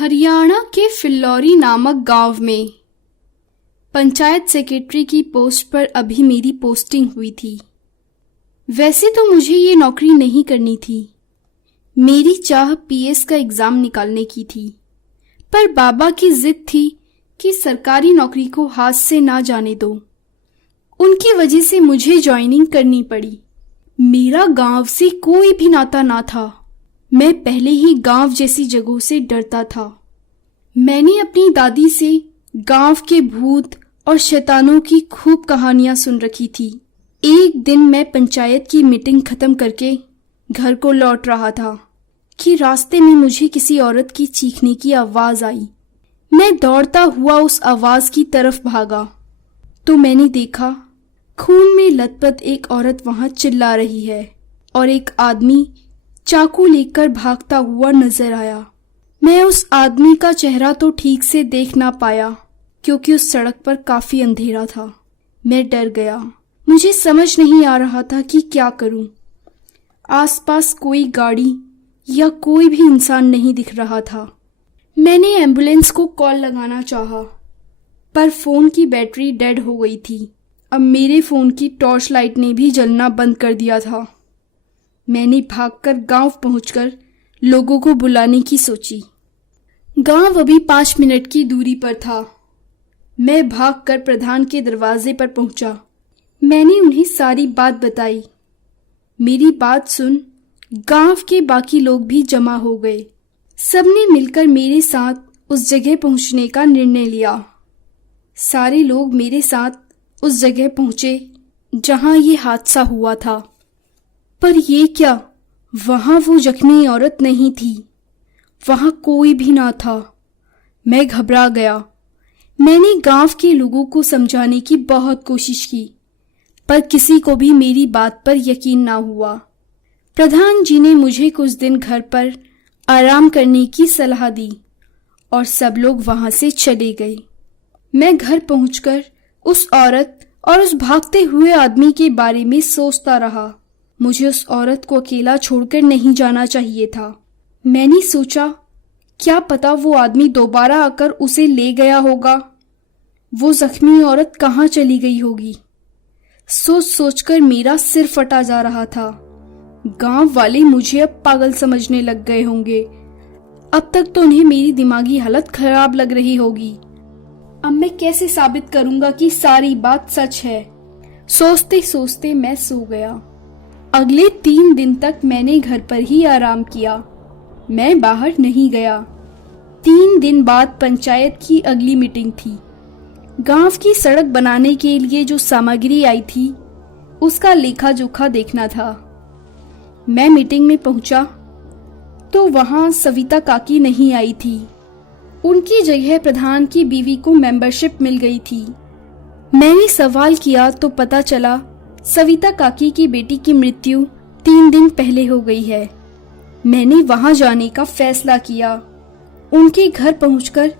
हरियाणा के फिल्लौरी नामक गांव में पंचायत सेक्रेटरी की पोस्ट पर अभी मेरी पोस्टिंग हुई थी। वैसे तो मुझे ये नौकरी नहीं करनी थी। मेरी चाह पीएस का एग्ज़ाम निकालने की थी, पर बाबा की जिद थी कि सरकारी नौकरी को हाथ से ना जाने दो। उनकी वजह से मुझे ज्वाइनिंग करनी पड़ी। मेरा गांव से कोई भी नाता ना था। मैं पहले ही गांव जैसी जगहों से डरता था। मैंने अपनी दादी से गांव के भूत और शैतानों की खूब कहानियां सुन रखी थी। एक दिन मैं पंचायत की मीटिंग खत्म करके घर को लौट रहा था कि रास्ते में मुझे किसी औरत की चीखने की आवाज आई। मैं दौड़ता हुआ उस आवाज की तरफ भागा तो मैंने देखा खून में लथपथ एक औरत वहां चिल्ला रही है और एक आदमी चाकू लेकर भागता हुआ नजर आया। मैं उस आदमी का चेहरा तो ठीक से देख ना पाया क्योंकि उस सड़क पर काफी अंधेरा था। मैं डर गया। मुझे समझ नहीं आ रहा था कि क्या करूं। आसपास कोई गाड़ी या कोई भी इंसान नहीं दिख रहा था। मैंने एम्बुलेंस को कॉल लगाना चाहा, पर फोन की बैटरी डेड हो गई थी। अब मेरे फोन की टॉर्च लाइट ने भी जलना बंद कर दिया था। मैंने भागकर गांव पहुंचकर लोगों को बुलाने की सोची। गांव अभी 5 मिनट की दूरी पर था। मैं भागकर प्रधान के दरवाजे पर पहुंचा। मैंने उन्हें सारी बात बताई। मेरी बात सुन गांव के बाकी लोग भी जमा हो गए। सबने मिलकर मेरे साथ उस जगह पहुंचने का निर्णय लिया। सारे लोग मेरे साथ उस जगह पहुंचे जहां ये हादसा हुआ था। पर ये क्या, वहां वो जख्मी औरत नहीं थी। वहां कोई भी ना था। मैं घबरा गया। मैंने गांव के लोगों को समझाने की बहुत कोशिश की, पर किसी को भी मेरी बात पर यकीन ना हुआ। प्रधान जी ने मुझे कुछ दिन घर पर आराम करने की सलाह दी और सब लोग वहां से चले गए। मैं घर पहुंचकर उस औरत और उस भागते हुए आदमी के बारे में सोचता रहा। मुझे उस औरत को अकेला छोड़कर नहीं जाना चाहिए था। मैंने सोचा क्या पता वो आदमी दोबारा आकर उसे ले गया होगा। वो जख्मी औरत कहाँ चली गई होगी। सोच सोचकर मेरा सिर फटा जा रहा था। गांव वाले मुझे अब पागल समझने लग गए होंगे। अब तक तो उन्हें मेरी दिमागी हालत खराब लग रही होगी। अब मैं कैसे साबित करूंगा कि सारी बात सच है। सोचते सोचते मैं सो गया। अगले 3 दिन तक मैंने घर पर ही आराम किया। मैं बाहर नहीं गया। 3 दिन बाद पंचायत की अगली मीटिंग थी। गांव की सड़क बनाने के लिए जो सामग्री आई थी उसका लेखा जोखा देखना था। मैं मीटिंग में पहुंचा तो वहां सविता काकी नहीं आई थी। उनकी जगह प्रधान की बीवी को मेंबरशिप मिल गई थी। मैंने सवाल किया तो पता चला सविता काकी की बेटी की मृत्यु 3 दिन पहले हो गई है। मैंने वहां जाने का फैसला किया। उनके घर पहुंचकर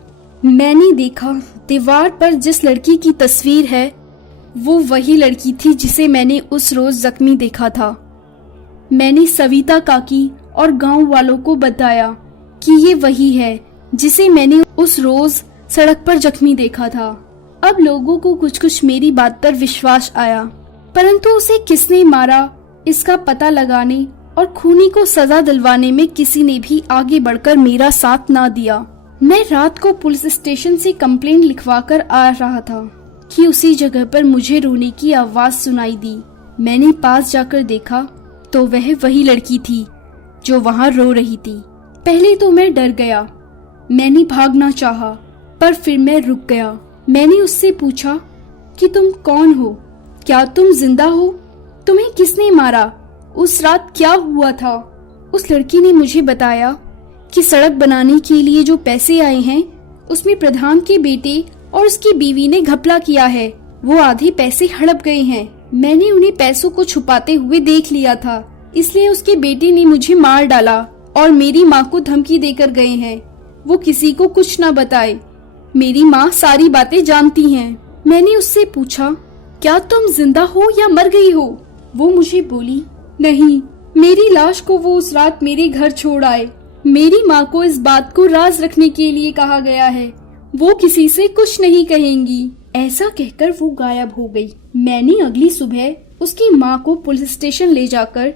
मैंने देखा दीवार पर जिस लड़की की तस्वीर है वो वही लड़की थी जिसे मैंने उस रोज जख्मी देखा था। मैंने सविता काकी और गांव वालों को बताया कि ये वही है जिसे मैंने उस रोज सड़क पर जख्मी देखा था। अब लोगों को कुछ कुछ मेरी बात पर विश्वास आया, परंतु उसे किसने मारा इसका पता लगाने और खूनी को सजा दिलवाने में किसी ने भी आगे बढ़कर मेरा साथ ना दिया। मैं रात को पुलिस स्टेशन से कंप्लेंट लिखवाकर आ रहा था कि उसी जगह पर मुझे रोने की आवाज सुनाई दी। मैंने पास जाकर देखा तो वह वही लड़की थी जो वहां रो रही थी। पहले तो मैं डर गया। मैंने भागना चाहा, पर फिर मैं रुक गया। मैंने उससे पूछा कि तुम कौन हो, क्या तुम जिंदा हो, तुम्हें किसने मारा, उस रात क्या हुआ था। उस लड़की ने मुझे बताया कि सड़क बनाने के लिए जो पैसे आए हैं उसमें प्रधान के बेटे और उसकी बीवी ने घपला किया है। वो आधे पैसे हड़प गए हैं। मैंने उन्हें पैसों को छुपाते हुए देख लिया था, इसलिए उसके बेटे ने मुझे मार डाला और मेरी माँ को धमकी देकर गए हैं वो किसी को कुछ न बताए। मेरी माँ सारी बातें जानती हैं। मैंने उससे पूछा क्या तुम जिंदा हो या मर गई हो। वो मुझे बोली नहीं, मेरी लाश को वो उस रात मेरे घर छोड़ आए मेरी माँ को इस बात को राज रखने के लिए कहा गया है। वो किसी से कुछ नहीं कहेंगी। ऐसा कहकर वो गायब हो गई। मैंने अगली सुबह उसकी माँ को पुलिस स्टेशन ले जाकर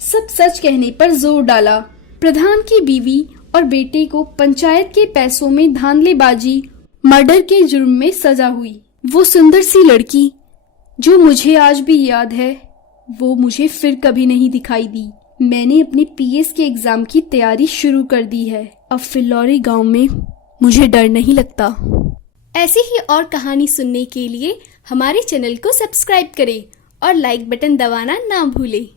सब सच कहने पर जोर डाला। प्रधान की बीवी और बेटे को पंचायत के पैसों में धांधलेबाजी, मर्डर के जुर्म में सजा हुई। वो सुंदर सी लड़की जो मुझे आज भी याद है, वो मुझे फिर कभी नहीं दिखाई दी। मैंने अपने पीएस के एग्जाम की तैयारी शुरू कर दी है। अब फिलौरी गांव में मुझे डर नहीं लगता। ऐसी ही और कहानी सुनने के लिए हमारे चैनल को सब्सक्राइब करें और लाइक बटन दबाना ना भूलें।